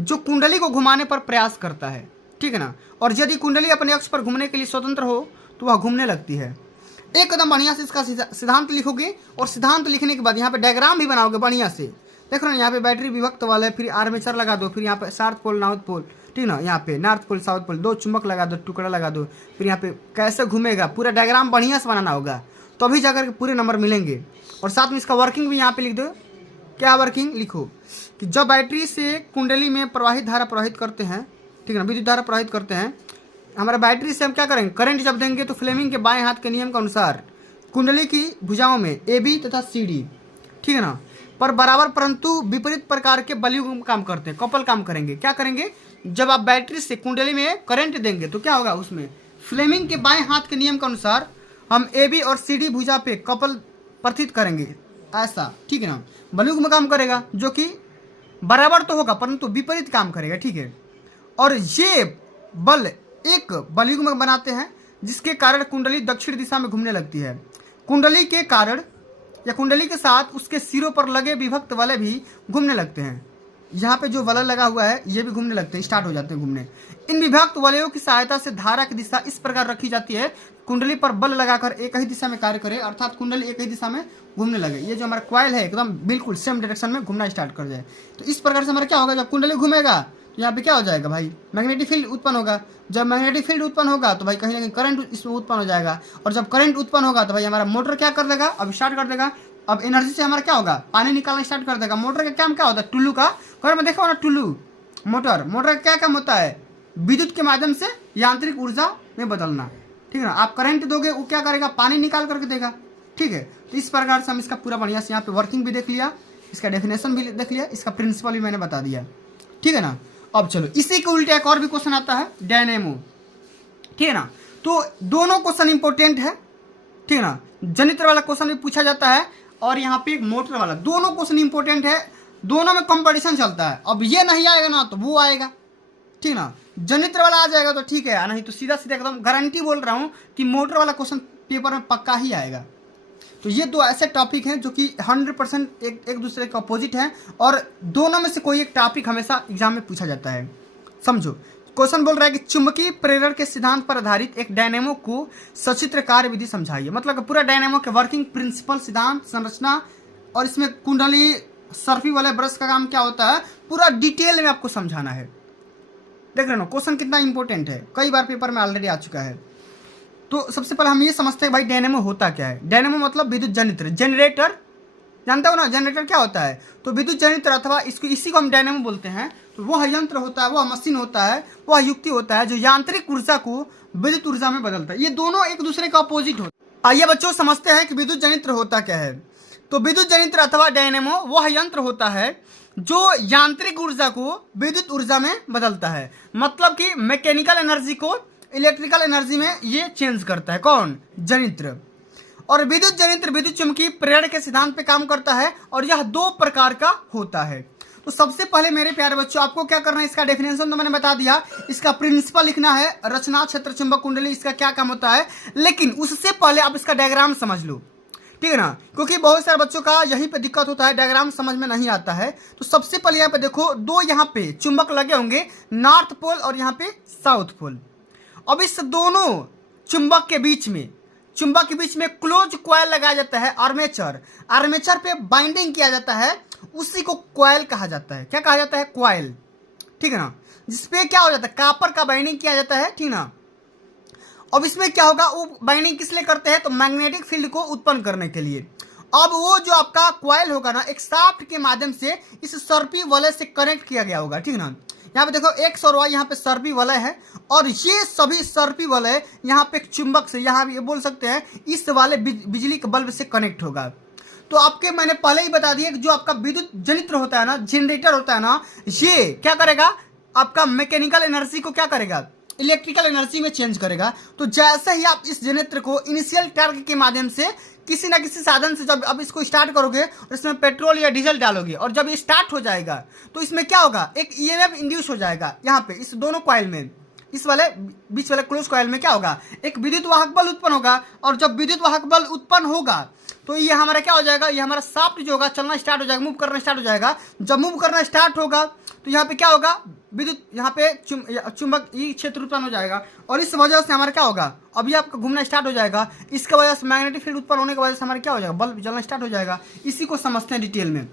जो कुंडली को घुमाने पर प्रयास करता है, ठीक है ना। और यदि कुंडली अपने अक्ष पर घूमने के लिए स्वतंत्र हो तो वह घूमने लगती है। एक कदम बढ़िया से इसका सिद्धांत लिखोगे, और सिद्धांत लिखने के बाद यहाँ पे डायग्राम भी बनाओगे बढ़िया से। देख रहे हो, यहाँ पे बैटरी विभक्त वाला है, फिर आर्मेचर लगा दो, फिर यहाँ पे साउथ पोल नॉर्थ पोल, ठीक ना, यहाँ पे नॉर्थ पोल साउथ पोल, 2 चुंबक लगा दो, टुकड़ा लगा दो, फिर यहाँ पे कैसे घूमेगा, पूरा डायग्राम बढ़िया से बनाना होगा, तभी जाकर के पूरे नंबर मिलेंगे। और साथ में इसका वर्किंग भी यहाँ पे लिख दो। क्या वर्किंग लिखो कि जब बैटरी से कुंडली में प्रवाहित धारा प्रवाहित करते हैं, ठीक है ना, विद्युत धारा प्रवाहित करते हैं, हमारा बैटरी से हम क्या करेंगे, करंट जब देंगे तो फ्लेमिंग के बाएं हाथ के नियम के अनुसार कुंडली की भुजाओं में AB तथा CD, ठीक है ना, पर बराबर परंतु विपरीत प्रकार के बलयुग्म काम करते हैं, कपल काम करेंगे। क्या करेंगे, जब आप बैटरी से कुंडली में करंट देंगे तो क्या होगा, उसमें फ्लेमिंग के बाएं हाथ के नियम के अनुसार हम AB और CD भुजा पे कपल प्रथित करेंगे, ऐसा, ठीक है ना। बलयुग्म काम करेगा जो कि बराबर तो होगा परंतु विपरीत काम करेगा, ठीक है। और ये बल एक बलयुग्म बनाते हैं जिसके कारण कुंडली दक्षिण दिशा में घूमने लगती है। कुंडली के कारण या कुंडली के साथ उसके सिरों पर लगे विभक्त वलय भी घूमने लगते हैं। यहाँ पे जो वलय लगा हुआ है ये भी घूमने लगते हैं, स्टार्ट हो जाते हैं घूमने। इन विभक्त वलयों की सहायता से धारा की दिशा इस प्रकार रखी जाती है, कुंडली पर बल लगाकर एक ही दिशा में कार्य करे, अर्थात कुंडली एक ही दिशा में घूमने लगे। ये जो हमारा क्वाइल है एकदम बिल्कुल सेम डायरेक्शन में घूमना स्टार्ट कर जाए। तो इस प्रकार से हमारा क्या होगा, जब कुंडली घूमेगा तो यहाँ पे क्या हो जाएगा भाई, मैग्नेटिक फील्ड उत्पन्न होगा। जब मैग्नेटिक फील्ड उत्पन्न होगा तो भाई कहीं ना कहीं करंट इसमें उत्पन्न हो जाएगा, और जब करंट उत्पन्न होगा तो भाई हमारा मोटर क्या कर देगा, अब स्टार्ट कर देगा। अब एनर्जी से हमारा क्या होगा, पानी निकालना स्टार्ट कर देगा। मोटर का काम क्या होता है, टुल्लू का, घर में देखा हो ना टुल्लू, मोटर का क्या काम होता है, विद्युत के माध्यम से यांत्रिक ऊर्जा में बदलना, ठीक है ना। आप करंट दोगे वो क्या करेगा, पानी निकाल करके देगा, ठीक है। तो इस प्रकार से हम इसका पूरा बढ़िया से यहाँ पे वर्किंग भी देख लिया, इसका डेफिनेशन भी देख लिया, इसका प्रिंसिपल भी मैंने बता दिया, ठीक है ना। अब चलो इसी के उल्टे एक और भी क्वेश्चन आता है, डायनेमो, ठीक है ना। तो दोनों क्वेश्चन इंपॉर्टेंट है, ठीक है ना। जनित्र वाला क्वेश्चन भी पूछा जाता है और यहाँ पे एक मोटर वाला, दोनों क्वेश्चन इंपॉर्टेंट है, दोनों में कंपटीशन चलता है। अब ये नहीं आएगा ना तो वो आएगा, ठीक ना। जनित्र वाला आ जाएगा तो ठीक है, नहीं तो सीधा सीधा एकदम गारंटी बोल रहा हूँ कि मोटर वाला क्वेश्चन पेपर में पक्का ही आएगा। तो ये दो ऐसे टॉपिक हैं जो कि 100% एक दूसरे के अपोजिट हैं, और दोनों में से कोई एक टॉपिक हमेशा एग्जाम में पूछा जाता है। समझो, क्वेश्चन बोल रहा है कि चुंबकीय प्रेरण के सिद्धांत पर आधारित एक डायनेमो को सचित्र कार्य विधि समझाइए। मतलब पूरा डायनेमो के वर्किंग प्रिंसिपल, सिद्धांत, संरचना, और इसमें कुंडली, सर्फी वाले ब्रश का काम क्या होता है, पूरा डिटेल में आपको समझाना है। देख रहे हो क्वेश्चन कितना इंपॉर्टेंट है, कई बार पेपर में ऑलरेडी आ चुका है। तो सबसे पहले हम ये समझते हैं भाई डायनेमो होता क्या है। डायनेमो मतलब विद्युत जनित्र, जनरेटर, जानते हो ना जनरेटर क्या होता है, तो विद्युत जनित्र अथवा इसी को हम डायनेमो बोलते हैं। तो वह यंत्र होता है, वह मशीन होता है, वह युक्ति होता है जो यांत्रिक ऊर्जा को विद्युत ऊर्जा में बदलता है। ये दोनों एक दूसरे का अपोजिट होता है। आइए बच्चों समझते हैं कि विद्युत जनित्र होता क्या है। तो विद्युत जनित्र अथवा डायनेमो वह यंत्र होता है जो यांत्रिक ऊर्जा को विद्युत ऊर्जा में बदलता है। मतलब कि मैकेनिकल एनर्जी को इलेक्ट्रिकल एनर्जी में ये चेंज करता है। कौन, जनित्र। और विद्युत जनित्र विद्युत चुंबकीय प्रेरण के सिद्धांत पे काम करता है, और यह दो प्रकार का होता है। तो सबसे पहले मेरे प्यारे बच्चों आपको क्या करना है, इसका डेफिनेशन तो मैंने बता दिया, इसका प्रिंसिपल लिखना है, रचना, क्षेत्र, चुंबक कुंडली, इसका क्या काम होता है। लेकिन उससे पहले आप इसका डायग्राम समझ लो, ठीक है ना, क्योंकि बहुत सारे बच्चों का यहीं पे दिक्कत होता है, डायग्राम समझ में नहीं आता है। तो सबसे पहले यहाँ पे देखो, दो यहाँ पे चुंबक लगे होंगे, नॉर्थ पोल और यहाँ पे साउथ पोल। अब इस दोनों चुंबक के बीच में क्लोज कॉइल लगाया जाता है, आर्मेचर पे बाइंडिंग किया जाता है, उसी को कॉइल कहा जाता है। क्या कहा जाता है, कॉइल, ठीक है ना। जिसपे क्या हो जाता है, कॉपर का बाइंडिंग किया जाता है, ठीक ना। अब इसमें क्या होगा, वो बाइंडिंग किस लिए करते हैं, तो मैग्नेटिक फील्ड को उत्पन्न करने के लिए। अब वो जो आपका कॉइल होगा ना, एक शाफ्ट के माध्यम से इस सर्पी वलय से कनेक्ट किया गया होगा, ठीक ना। यहाँ पे देखो एक्स और वाई, यहाँ पे सर्पी वलय है, और ये सभी सर्पी वलय यहाँ पे एक चुंबक से, यहाँ भी बोल सकते हैं इस वाले बिजली के बल्ब से कनेक्ट होगा। तो आपके मैंने पहले ही बता दिया कि जो आपका विद्युत जनित्र होता है ना, जनरेटर होता है ना, ये क्या करेगा, आपका मैकेनिकल एनर्जी को क्या करेगा, इलेक्ट्रिकल एनर्जी में चेंज करेगा। तो जैसे ही आप इस जनरेटर को इनिशियल टॉर्क के माध्यम से किसी ना किसी साधन से जब अब इसको स्टार्ट करोगे और इसमें पेट्रोल या डीजल डालोगे, और जब ये स्टार्ट हो जाएगा तो इसमें क्या होगा, एक ईएमएफ इंड्यूस हो जाएगा। यहाँ पे इस दोनों कॉइल में, इस वाले बीच वाले क्लोज कॉइल में क्या होगा, एक विद्युत वाहक बल उत्पन्न होगा। और जब विद्युत वाहक बल उत्पन्न होगा तो ये हमारा क्या हो जाएगा, ये हमारा शाफ्ट जो होगा चलना स्टार्ट हो जाएगा, मूव करना स्टार्ट हो जाएगा। जब मूव करना स्टार्ट होगा तो यहाँ पे क्या होगा, विद्युत यहाँ पे चुंबक ई क्षेत्र उत्पन्न हो जाएगा, और इस वजह से हमारा क्या होगा, अभी आपका घूमना स्टार्ट हो जाएगा। इसके वजह से मैग्नेटिक फील्ड उत्पन्न होने की वजह से हमारा क्या हो जाएगा, बल्ब जलना स्टार्ट हो जाएगा। इसी को समझते हैं डिटेल में।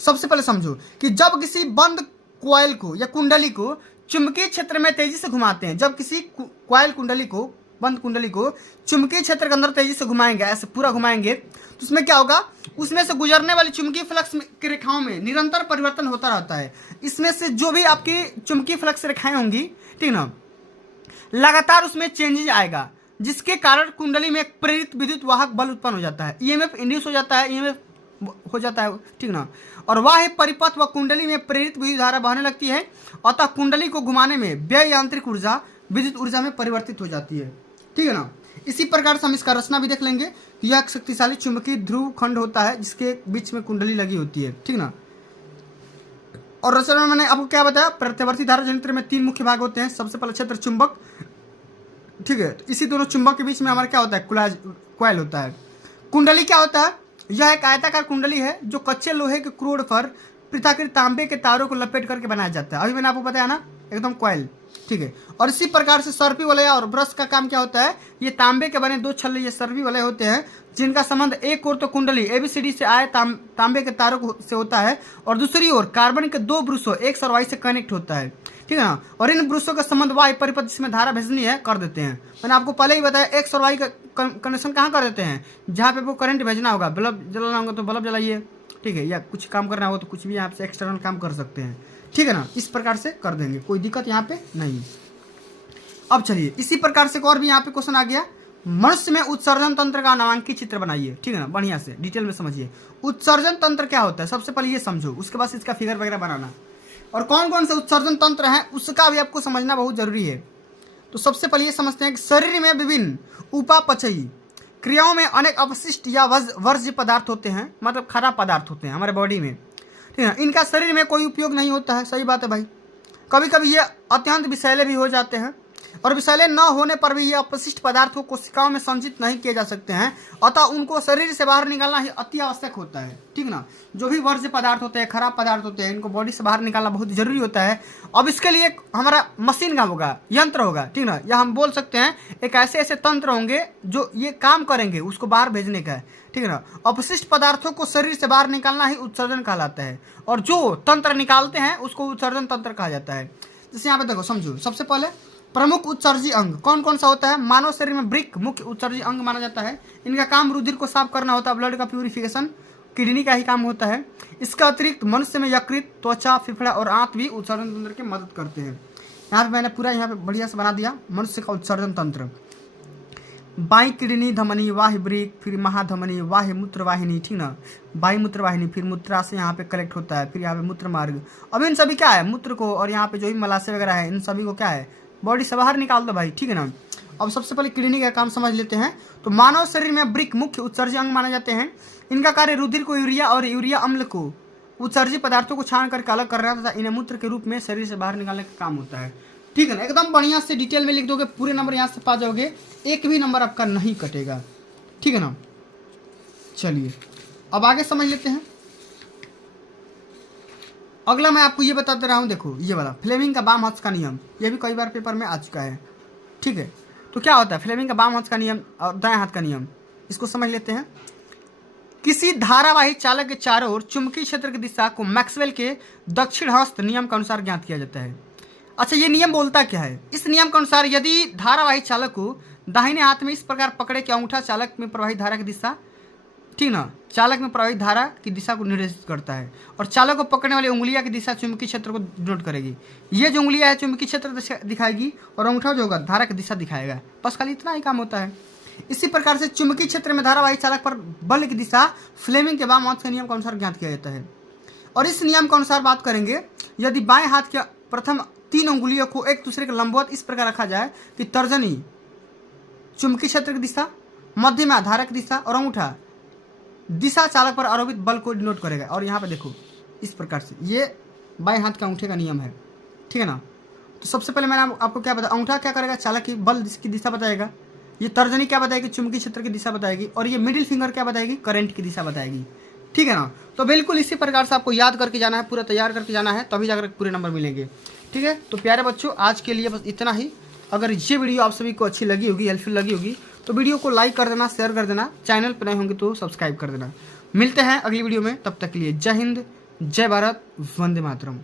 सबसे पहले समझो कि जब किसी बंद कॉइल को या कुंडली को चुंबकीय क्षेत्र में तेजी से घुमाते हैं, जब किसी कॉइल कुंडली को, बंद कुंडली को चुंबकीय क्षेत्र के अंदर तेजी से घुमाएंगे, ऐसे पूरा घुमाएंगे, तो उसमें क्या होगा, उसमें से गुजरने वाली चुंबकीय फ्लक्स की रेखाओं में निरंतर परिवर्तन होता रहता है। इसमें से जो भी आपकी चुंबकीय फ्लक्स रेखाएं होंगी, ठीक ना, लगातार उसमें चेंजेज आएगा, जिसके कारण कुंडली में एक प्रेरित विद्युत वाहक बल उत्पन्न हो जाता है, ईएमएफ इंड्यूस हो जाता है, ईएमएफ हो जाता है, ठीक ना। और वह परिपथ व कुंडली में प्रेरित विद्युत धारा बहने लगती है, अतः कुंडली को घुमाने में व्यय यांत्रिक ऊर्जा विद्युत ऊर्जा में परिवर्तित हो जाती है, ठीक है ना। इसी प्रकार से हम इसका रचना भी देख लेंगे कि यह एक शक्तिशाली चुंबकीय ध्रुव खंड होता है जिसके बीच में कुंडली लगी होती है, ठीक ना। और रचना में मैंने आपको क्या बताया, प्रत्यावर्ती धारा जनरेटर में 3 मुख्य भाग होते हैं। सबसे पहले क्षेत्र चुंबक, ठीक है, इसी दोनों चुंबक के बीच में हमारा क्या होता है, कॉइल होता है। कुंडली क्या होता है, यह एक आयताकार कुंडली है जो कच्चे लोहे के क्रोड पर पृथाकृत तांबे के तारों को लपेट करके बनाया जाता है। अभी मैंने आपको बताया ना, एकदम कॉइल, ठीक है। और इसी प्रकार से सर्पी वलय और ब्रश का काम क्या होता है, ये तांबे के बने 2 छल्ले ये सर्पी वलय होते हैं, जिनका संबंध एक ओर तो कुंडली एबीसीडी से आए तांबे के तारों से होता है और दूसरी ओर कार्बन के 2 ब्रुशों एक सरवाई से कनेक्ट होता है, ठीक है ना। और इन ब्रुशों का संबंध वायु परिपथ जिसमें धारा भेजनी है कर देते हैं। मैंने आपको पहले ही बताया, एक सरवाई का कनेक्शन कहाँ कर देते हैं, जहाँ पे आपको करंट भेजना होगा, बल्ब जलाना होगा तो बल्ब जलाइए, ठीक है, या कुछ काम करना हो तो कुछ भी यहाँ से एक्सटर्नल काम कर सकते हैं, ठीक है ना। इस प्रकार से कर देंगे, कोई दिक्कत यहाँ पे नहीं। अब चलिए इसी प्रकार से और भी यहाँ पे क्वेश्चन आ गया, मनुष्य में उत्सर्जन तंत्र का नामांकित चित्र बनाइए, ठीक है ना, बढ़िया से डिटेल में समझिए। उत्सर्जन तंत्र क्या होता है, सबसे पहले ये समझो, उसके बाद इसका फिगर वगैरह बनाना, और कौन कौन से उत्सर्जन तंत्र हैं उसका भी आपको समझना बहुत जरूरी है। तो सबसे पहले ये समझते हैं कि शरीर में विभिन्न उपापचयी क्रियाओं में अनेक अपशिष्ट या वर्ज्य पदार्थ होते हैं, मतलब खराब पदार्थ होते हैं हमारे बॉडी में, ठीक है। इनका शरीर में कोई उपयोग नहीं होता है, सही बात है भाई। कभी कभी ये अत्यंत विषैले भी हो जाते हैं, और विषैले न होने पर भी ये अपशिष्ट पदार्थों को कोशिकाओं में संचित नहीं किए जा सकते हैं, अतः उनको शरीर से बाहर निकालना ही अति आवश्यक होता है, ठीक ना। जो भी वर्ज्य पदार्थ होते हैं, खराब पदार्थ होते हैं, इनको बॉडी से बाहर निकालना बहुत जरूरी होता है। अब इसके लिए हमारा मशीन काम होगा, यंत्र होगा, ठीक ना, या हम बोल सकते हैं एक ऐसे ऐसे तंत्र होंगे जो ये काम करेंगे उसको बाहर भेजने का है, ठीक है ना। अपशिष्ट पदार्थों को शरीर से बाहर निकालना ही उत्सर्जन कहलाता है, और जो तंत्र निकालते हैं उसको उत्सर्जन तंत्र कहा जाता है। जैसे यहाँ पे देखो, समझो, सबसे पहले प्रमुख उत्सर्जी अंग कौन कौन सा होता है। मानव शरीर में वृक्क मुख्य उत्सर्जी अंग माना जाता है। इनका काम रुधिर को साफ करना होता है, ब्लड का प्यूरिफिकेशन किडनी का ही काम होता है। इसका अतिरिक्त मनुष्य में यकृत, त्वचा, फेफड़ा और आंत भी उत्सर्जन तंत्र की मदद करते हैं। यहाँ पे मैंने पूरा यहाँ पे बढ़िया से बना दिया मनुष्य का उत्सर्जन तंत्र। बाई किडनी धमनी, वाह्य वृक्क, फिर महाधमनी, वाह्य मूत्र वाहिनी, ठीक ना, बाई मूत्र वाहिनी, फिर मूत्रा से यहाँ पे कलेक्ट होता है, फिर यहाँ पे मूत्र मार्ग। अब इन सभी क्या है, मूत्र को और यहाँ पे जो भी मलाशय वगैरह है इन सभी को क्या है, बॉडी से बाहर निकाल दो भाई, ठीक है ना। अब सबसे पहले किडनी का काम समझ लेते हैं। तो मानव शरीर में वृक्क मुख्य उत्सर्जी अंग माने जाते हैं। इनका कार्य रुधिर को यूरिया और यूरिया अम्ल को उत्सर्जी पदार्थों को छान करके अलग करना तथा इन्हें मूत्र के रूप में शरीर से बाहर निकालने का काम होता है, ठीक है ना। एकदम बढ़िया से डिटेल में लिख दोगे, पूरे नंबर यहाँ से पा जाओगे, एक भी नंबर आपका नहीं कटेगा, ठीक है ना। चलिए अब आगे समझ लेते हैं। अगला मैं आपको ये बताते रहा हूँ, देखो ये वाला फ्लेमिंग का बाम हाथ का नियम, ये भी कई बार पेपर में आ चुका है, ठीक है। तो क्या होता है फ्लेमिंग का बाम हाथ का नियम और दाएं हाथ का नियम, इसको समझ लेते हैं। किसी धारावाही चालक के चारों ओर चुंबकीय क्षेत्र की दिशा को मैक्सवेल के दक्षिण हस्त नियम के अनुसार ज्ञात किया जाता है। अच्छा, ये नियम बोलता क्या है, इस नियम के अनुसार यदि धारावाही चालक को दाहिने हाथ में इस प्रकार पकड़े कि अंगूठा चालक में प्रवाहित धारा की दिशा, ठीक ना, चालक में प्रवाहित धारा की दिशा को निर्देशित करता है, और चालक को पकड़ने वाली उंगलियां की दिशा चुंबकीय क्षेत्र को डिनोट करेगी। ये जो उंगलियां है चुंबकीय क्षेत्र दिखाएगी और अंगूठा जो होगा धारा की दिशा दिखाएगा, बस खाली इतना ही काम होता है। इसी प्रकार से चुंबकीय क्षेत्र में धारावाही चालक पर बल की दिशा फ्लेमिंग के बाम हाथ के नियम के अनुसार ज्ञात किया जाता है। और इस नियम के अनुसार बात करेंगे, यदि बाएं हाथ के प्रथम 3 उंगलियों को एक दूसरे के लंबवत इस प्रकार रखा जाए कि तर्जनी चुंबकीय क्षेत्र की दिशा, मध्य में धारा की दिशा और अंगूठा दिशा चालक पर आरोपित बल को डिनोट करेगा। और यहाँ पे देखो इस प्रकार से ये बाएं हाथ के अंगूठे का नियम है, ठीक है ना। तो सबसे पहले मैंने आपको क्या बताया, अंगूठा क्या करेगा, चालक की बल की दिशा बताएगा, ये तर्जनी क्या बताएगी, चुंबकीय क्षेत्र की दिशा बताएगी, और ये मिडिल फिंगर क्या बताएगी, करंट की दिशा बताएगी, ठीक है ना। तो बिल्कुल इसी प्रकार से आपको याद करके जाना है, पूरा तैयार करके जाना है, तभी जाकर पूरे नंबर मिलेंगे, ठीक है। तो प्यारे बच्चों आज के लिए बस इतना ही। अगर ये वीडियो आप सभी को अच्छी लगी होगी, हेल्पफुल लगी होगी, तो वीडियो को लाइक कर देना, शेयर कर देना, चैनल पर नए होंगे तो सब्सक्राइब कर देना। मिलते हैं अगली वीडियो में, तब तक के लिए जय हिंद, जय भारत, वंदे मातरम।